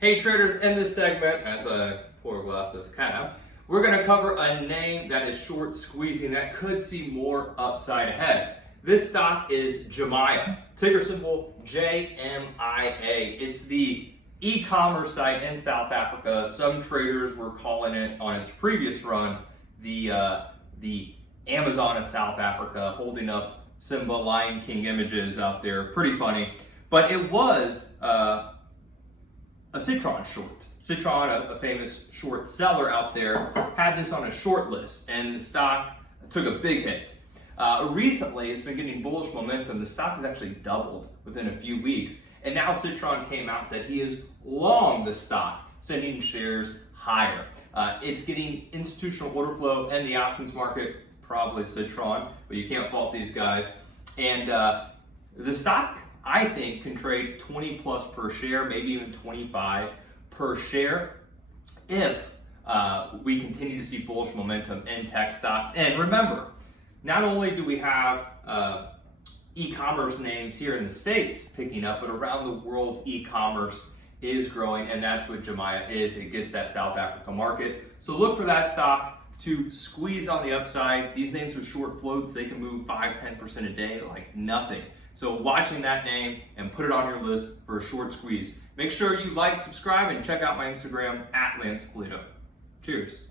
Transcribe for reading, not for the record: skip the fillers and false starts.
Hey traders, in this segment, as I pour a glass of cab, we're going to cover a name that is short squeezing that could see more upside ahead. This stock is Jumia, ticker symbol JMIA. It's the e-commerce site in South Africa. Some traders were calling it on its previous run the Amazon of South Africa, holding up Simba Lion King images out there. Pretty funny. But it was a Citron short. Citron, a famous short seller out there, had this on a short list, and the stock took a big hit. Recently, it's been getting bullish momentum. The stock has actually doubled within a few weeks, and now Citron came out and said he is long the stock, sending shares higher. It's getting institutional order flow in the options market, probably Citron, but you can't fault these guys. And the stock, I think, can trade 20 plus per share, maybe even 25 per share if we continue to see bullish momentum in tech stocks. And remember, not only do we have e-commerce names here in the States picking up, but around the world e-commerce is growing, and that's what Jumia is. It gets that South Africa market. So look for that stock to squeeze on the upside. These names with short floats, they can move 5-10% a day like nothing. So watching that name and put it on your list for a short squeeze. Make sure you like, subscribe, and check out my Instagram @LancePolito. Cheers.